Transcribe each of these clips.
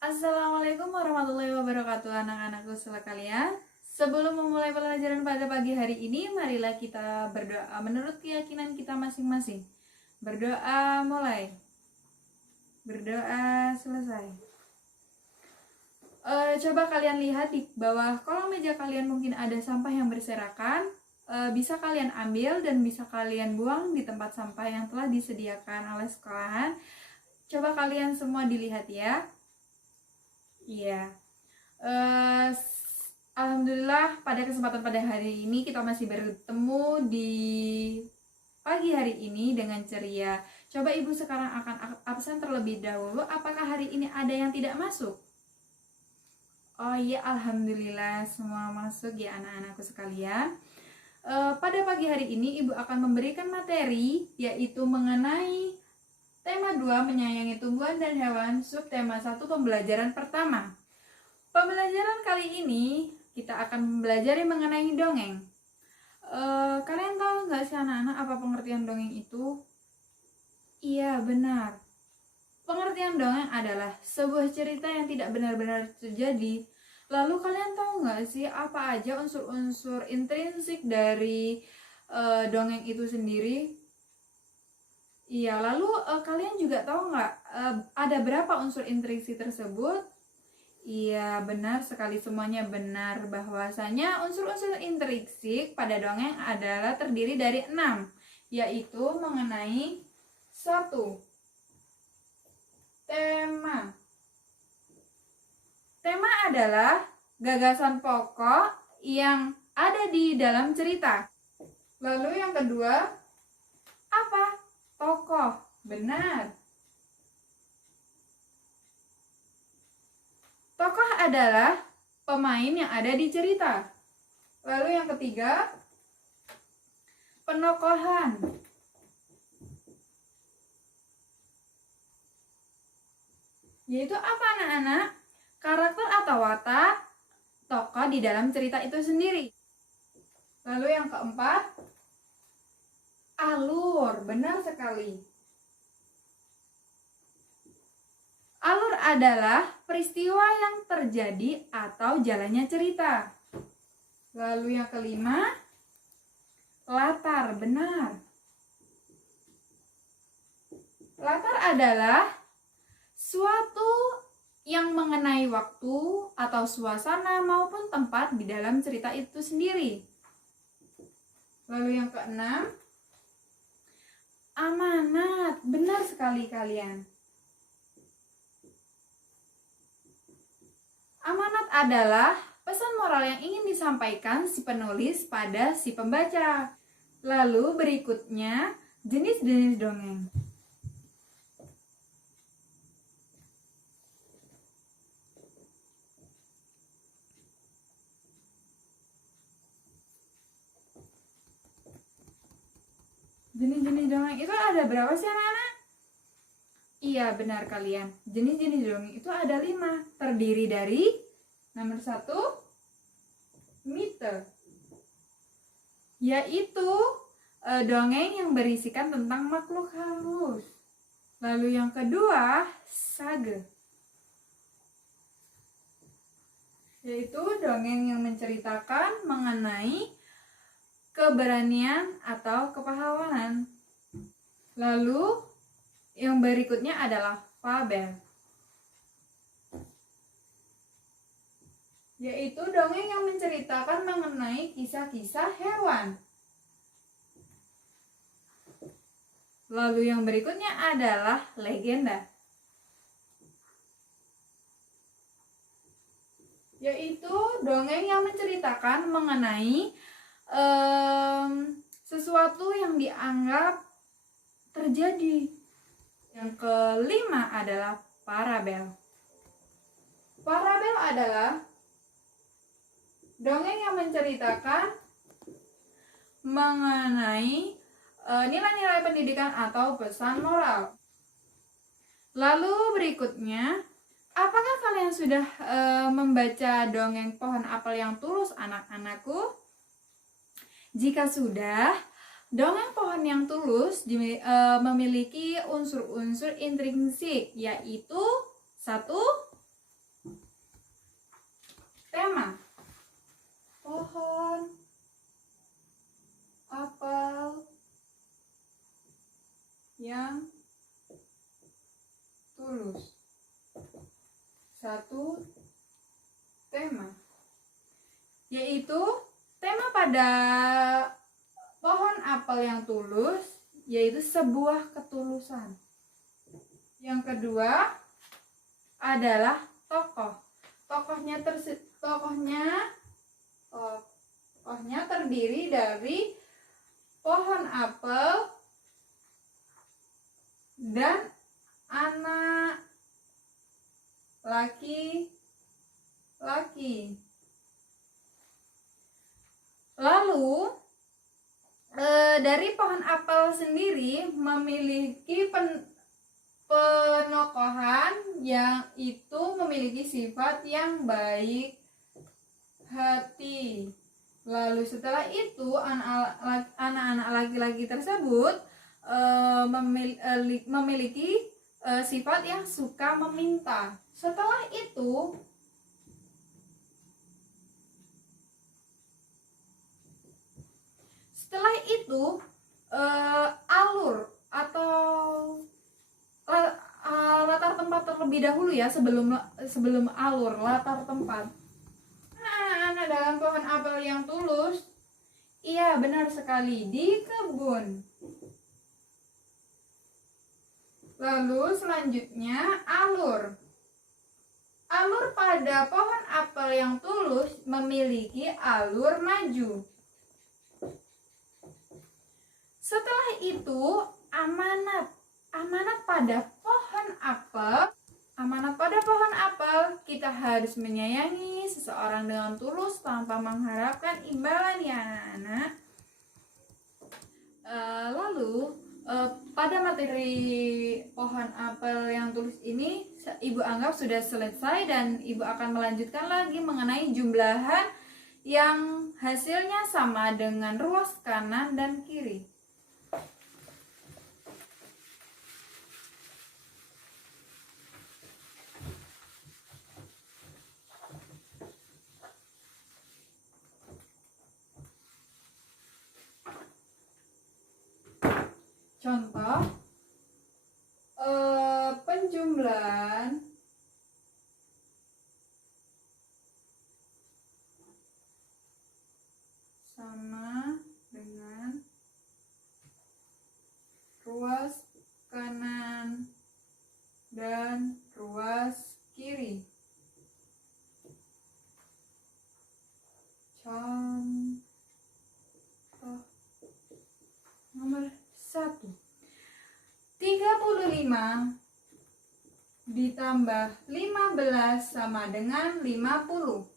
Assalamualaikum warahmatullahi wabarakatuh anak-anakku sekalian. Sebelum memulai pelajaran pada pagi hari ini, marilah kita berdoa menurut keyakinan kita masing-masing. Berdoa mulai. Berdoa selesai. Coba kalian lihat di bawah kolong meja kalian mungkin ada sampah yang berserakan. Bisa kalian ambil dan bisa kalian buang di tempat sampah yang telah disediakan oleh sekolahan. Coba kalian semua dilihat ya. Iya. Eh, Alhamdulillah pada kesempatan pada hari ini kita masih bertemu di pagi hari ini dengan ceria. Coba ibu sekarang akan absen terlebih dahulu. Apakah hari ini ada yang tidak masuk? Oh iya, alhamdulillah semua masuk ya anak-anakku sekalian. Pada pagi hari ini ibu akan memberikan materi yaitu mengenai tema 2 menyayangi tumbuhan dan hewan, subtema 1 pembelajaran pertama. Pembelajaran kali ini kita akan belajar mengenai dongeng. Kalian tahu nggak sih anak-anak apa pengertian dongeng itu? Iya, benar. Pengertian dongeng adalah sebuah cerita yang tidak benar-benar terjadi. Lalu kalian tahu nggak sih apa aja unsur-unsur intrinsik dari dongeng itu sendiri? Iya, lalu kalian juga tahu nggak ada berapa unsur intrinsik tersebut? Iya, benar sekali, semuanya benar. Bahwasanya unsur-unsur intrinsik pada dongeng adalah terdiri dari 6, yaitu mengenai 1. Tema. Tema adalah gagasan pokok yang ada di dalam cerita. Lalu yang kedua, apa? Tokoh. Benar. Tokoh adalah pemain yang ada di cerita. Lalu yang ketiga, penokohan. Yaitu apa anak-anak? Karakter atau watak tokoh di dalam cerita itu sendiri. Lalu yang keempat, alur. Benar sekali. Alur adalah peristiwa yang terjadi atau jalannya cerita. Lalu yang kelima, latar. Benar. Latar adalah suatu yang mengenai waktu atau suasana maupun tempat di dalam cerita itu sendiri. Lalu yang keenam, amanat. Benar sekali kalian. Amanat adalah pesan moral yang ingin disampaikan si penulis pada si pembaca. Lalu berikutnya, jenis-jenis dongeng. Jenis-jenis dongeng itu ada berapa sih anak-anak? Iya, benar kalian. Jenis-jenis dongeng itu ada 5. Terdiri dari nomor 1, mite. Yaitu dongeng yang berisikan tentang makhluk halus. Lalu yang kedua, sage. Yaitu dongeng yang menceritakan mengenai keberanian atau kepahlawanan. Lalu yang berikutnya adalah fabel, yaitu dongeng yang menceritakan mengenai kisah-kisah hewan. Lalu yang berikutnya adalah legenda, yaitu dongeng yang menceritakan mengenai sesuatu yang dianggap terjadi. Yang kelima adalah parabel. Parabel adalah dongeng yang menceritakan mengenai nilai-nilai pendidikan atau pesan moral. Lalu berikutnya, apakah kalian sudah membaca dongeng Pohon Apel yang Tulus anak-anakku? Jika sudah, dongeng Pohon yang Tulus memiliki unsur-unsur intrinsik, yaitu 1, Tema pohon apel yang tulus. Satu tema, yaitu tema pada pohon apel yang tulus yaitu sebuah ketulusan. Yang kedua adalah tokoh. Tokohnya terdiri dari pohon apel dan anak laki-laki. Lalu dari pohon apel sendiri memiliki penokohan yang itu memiliki sifat yang baik hati. Lalu setelah itu anak-anak laki-laki tersebut memiliki sifat yang suka meminta. Setelah itu alur atau latar tempat terlebih dahulu ya, sebelum alur, latar tempat. Anak-anak dalam pohon apel yang tulus, iya benar sekali, di kebun. Lalu selanjutnya alur. Alur pada pohon apel yang tulus memiliki alur maju. Setelah itu amanat pada pohon apel. Amanat pada pohon apel, kita harus menyayangi seseorang dengan tulus tanpa mengharapkan imbalan ya anak-anak. Lalu pada materi pohon apel yang tulus ini Ibu anggap sudah selesai dan Ibu akan melanjutkan lagi mengenai jumlahan yang hasilnya sama dengan ruas kanan dan kiri. Contoh penjumlahan sama dengan ruas kanan dan ruas kiri. Contoh nomor 1. 35 ditambah 15 sama dengan 50.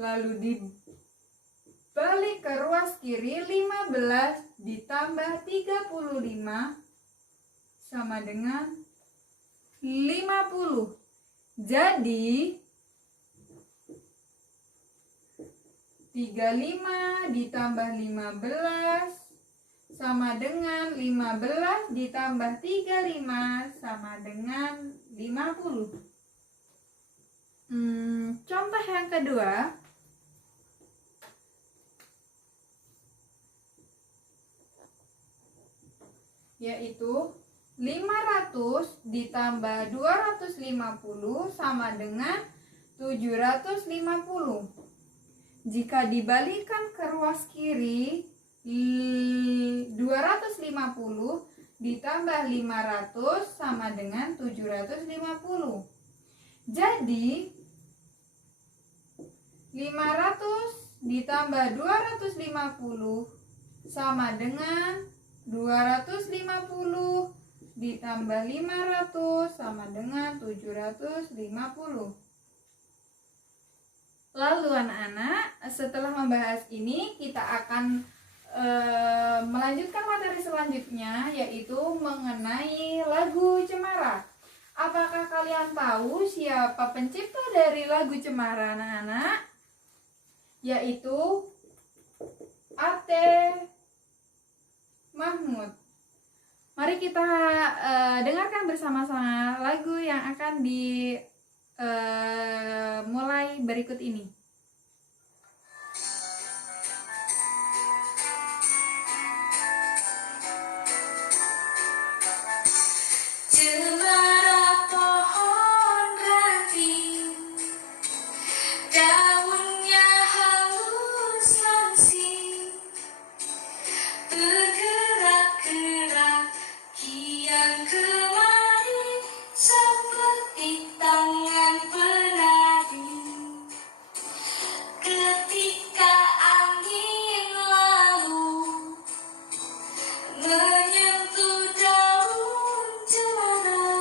Lalu dibalik ke ruas kiri, 15 ditambah 35 sama dengan 50. Jadi 35 ditambah 15 sama dengan 15 ditambah 35 sama dengan 50. Contoh yang kedua. Yaitu 500 ditambah 250 sama dengan 750. Jika dibalikan ke ruas kiri, 250 ditambah 500 sama dengan 750. Jadi 500 ditambah 250 sama dengan 250 ditambah 500 sama dengan 750. Lalu anak-anak, setelah membahas ini kita akan melanjutkan materi selanjutnya, yaitu mengenai lagu Cemara. Apakah kalian tahu siapa pencipta dari lagu Cemara anak-anak? Yaitu A.T. Mahmud. Mari kita dengarkan bersama-sama lagu yang akan mulai berikut ini. Cemara pohon ranting, daunnya halus langsing, bergerak-gerak kian kemari seperti tangan penari. Ketika angin lalu menyentuh daun cemara,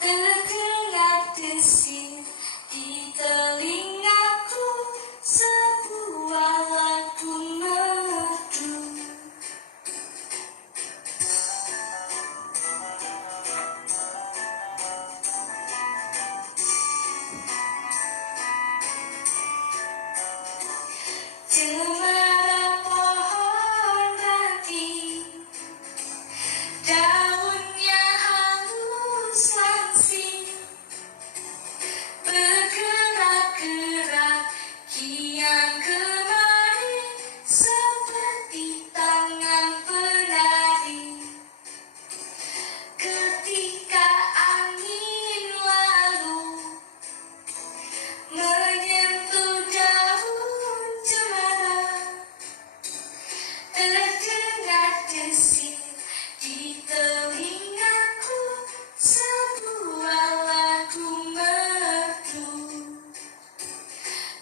terdengar desir di telingaku sebuah lagu merdu. Cemara pohon ranting, daunnya halus langsing, bergerak-gerak kian kemari seperti tangan penari. Ketika angin lalu menyentuh daun cemara, terdengar desir di telingaku sebuah lagu merdu.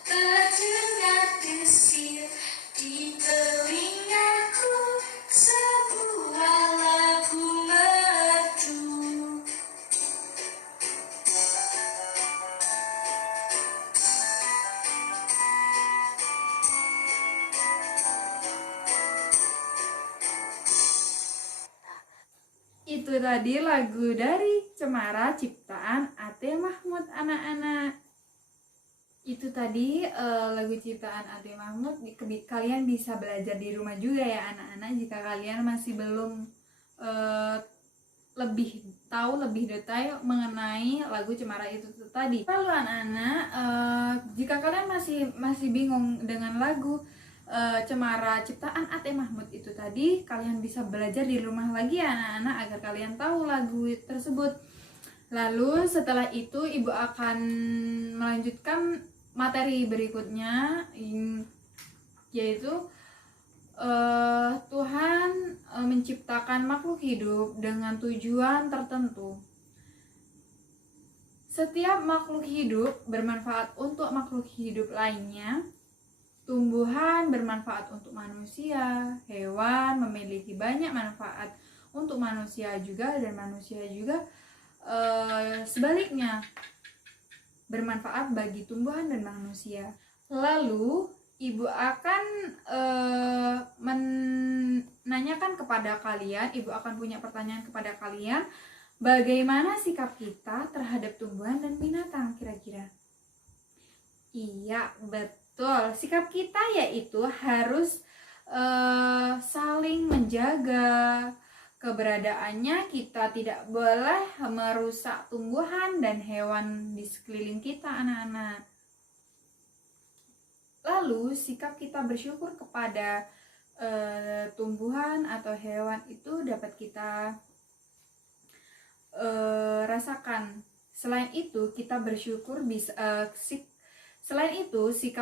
Terdengar desir di telingaku sebuah lagu merdu. Itu tadi lagu dari Cemara ciptaan Ate Mahmud, anak-anak. Itu tadi lagu ciptaan Ate Mahmud. Kalian bisa belajar di rumah juga ya anak-anak, jika kalian masih belum lebih tahu lebih detail mengenai lagu Cemara itu tadi. Lalu anak-anak, jika kalian masih bingung dengan lagu Cemara ciptaan Ate Mahmud itu tadi, kalian bisa belajar di rumah lagi ya anak-anak, agar kalian tahu lagu tersebut. Lalu setelah itu ibu akan melanjutkan materi berikutnya, yaitu Tuhan menciptakan makhluk hidup dengan tujuan tertentu. Setiap makhluk hidup bermanfaat untuk makhluk hidup lainnya. Tumbuhan bermanfaat untuk manusia, hewan memiliki banyak manfaat untuk manusia juga, dan manusia juga sebaliknya bermanfaat bagi tumbuhan dan manusia. Lalu ibu akan menanyakan kepada kalian, ibu akan punya pertanyaan kepada kalian, bagaimana sikap kita terhadap tumbuhan dan binatang kira-kira? Iya, betul. Sikap kita yaitu harus saling menjaga keberadaannya. Kita tidak boleh merusak tumbuhan dan hewan di sekeliling kita, anak-anak. Lalu sikap kita bersyukur kepada tumbuhan atau hewan itu dapat kita rasakan. Selain itu sikap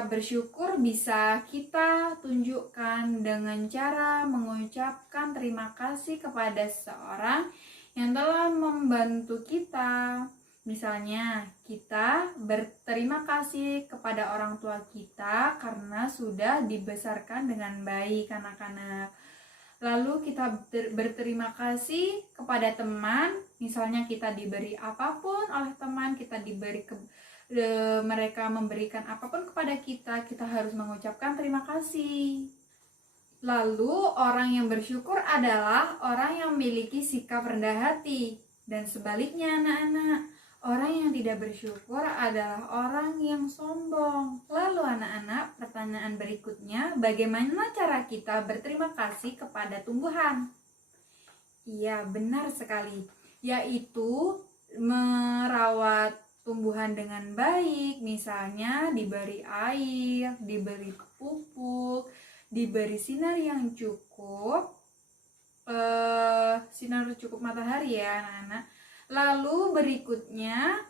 bersyukur bisa kita tunjukkan dengan cara mengucapkan terima kasih kepada seseorang yang telah membantu kita. Misalnya, kita berterima kasih kepada orang tua kita karena sudah dibesarkan dengan baik, anak-anak. Lalu kita berterima kasih kepada teman, misalnya kita diberi apapun oleh teman, mereka memberikan apapun kepada kita, kita harus mengucapkan terima kasih. Lalu orang yang bersyukur adalah orang yang memiliki sikap rendah hati, dan sebaliknya anak-anak, orang yang tidak bersyukur adalah orang yang sombong. Lalu anak-anak, pertanyaan berikutnya, bagaimana cara kita berterima kasih kepada tumbuhan? Iya, benar sekali, yaitu merawat tumbuhan dengan baik, misalnya diberi air, diberi pupuk, diberi sinar yang cukup, sinar cukup matahari ya anak-anak. Lalu berikutnya,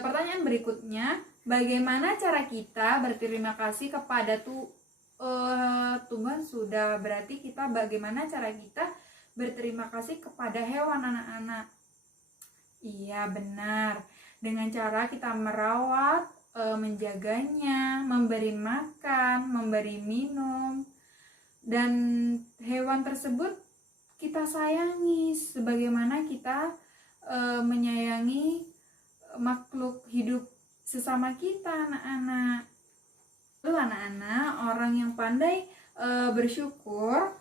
pertanyaan berikutnya, bagaimana cara kita berterima kasih kepada tumbuhan? Sudah, berarti kita bagaimana cara kita berterima kasih kepada hewan anak-anak? Iya benar, dengan cara kita merawat, menjaganya, memberi makan, memberi minum, dan hewan tersebut kita sayangi sebagaimana kita menyayangi makhluk hidup sesama kita anak-anak. Lalu anak-anak, orang yang pandai bersyukur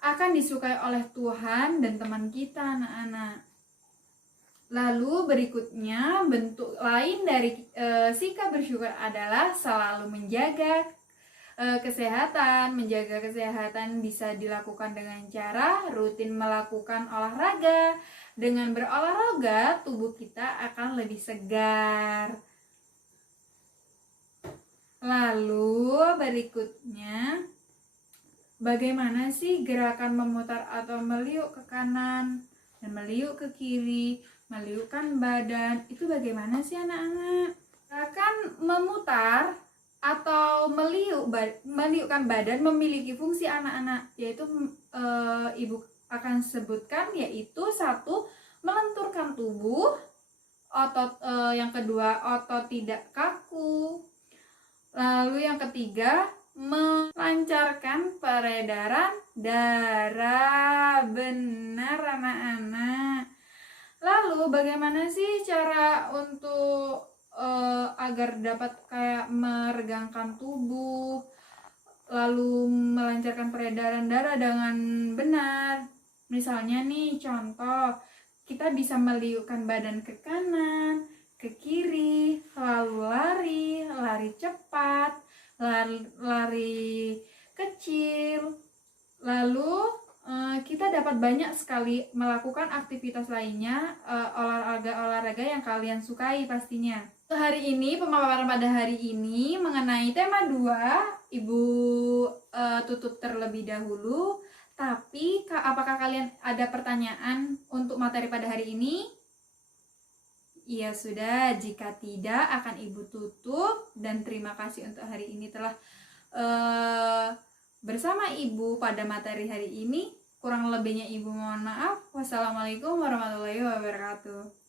akan disukai oleh Tuhan dan teman kita anak-anak. Lalu berikutnya, bentuk lain dari sikap bersyukur adalah selalu menjaga kesehatan. Menjaga kesehatan bisa dilakukan dengan cara rutin melakukan olahraga. Dengan berolahraga, tubuh kita akan lebih segar. Lalu berikutnya, bagaimana sih gerakan memutar atau meliuk ke kanan dan meliuk ke kiri, meliukkan badan, itu bagaimana sih anak-anak? Gerakan memutar atau meliukkan badan memiliki fungsi anak-anak, yaitu ibu akan sebutkan, yaitu satu, melenturkan tubuh, otot, yang kedua otot tidak kaku, lalu yang ketiga melancarkan peredaran darah. Benar anak-anak. Lalu bagaimana sih cara untuk agar dapat kayak meregangkan tubuh, lalu melancarkan peredaran darah dengan benar? Misalnya nih contoh, kita bisa meliukkan badan ke kanan, ke kiri, lalu lari cepat, lari kecil. Lalu kita dapat banyak sekali melakukan aktivitas lainnya, olahraga yang kalian sukai pastinya. Hari ini, pemaparan pada hari ini mengenai tema 2, Ibu tutup terlebih dahulu. Tapi apakah kalian ada pertanyaan untuk materi pada hari ini? Iya sudah, jika tidak akan Ibu tutup, dan terima kasih untuk hari ini telah bersama Ibu pada materi hari ini. Kurang lebihnya Ibu mohon maaf. Wassalamualaikum warahmatullahi wabarakatuh.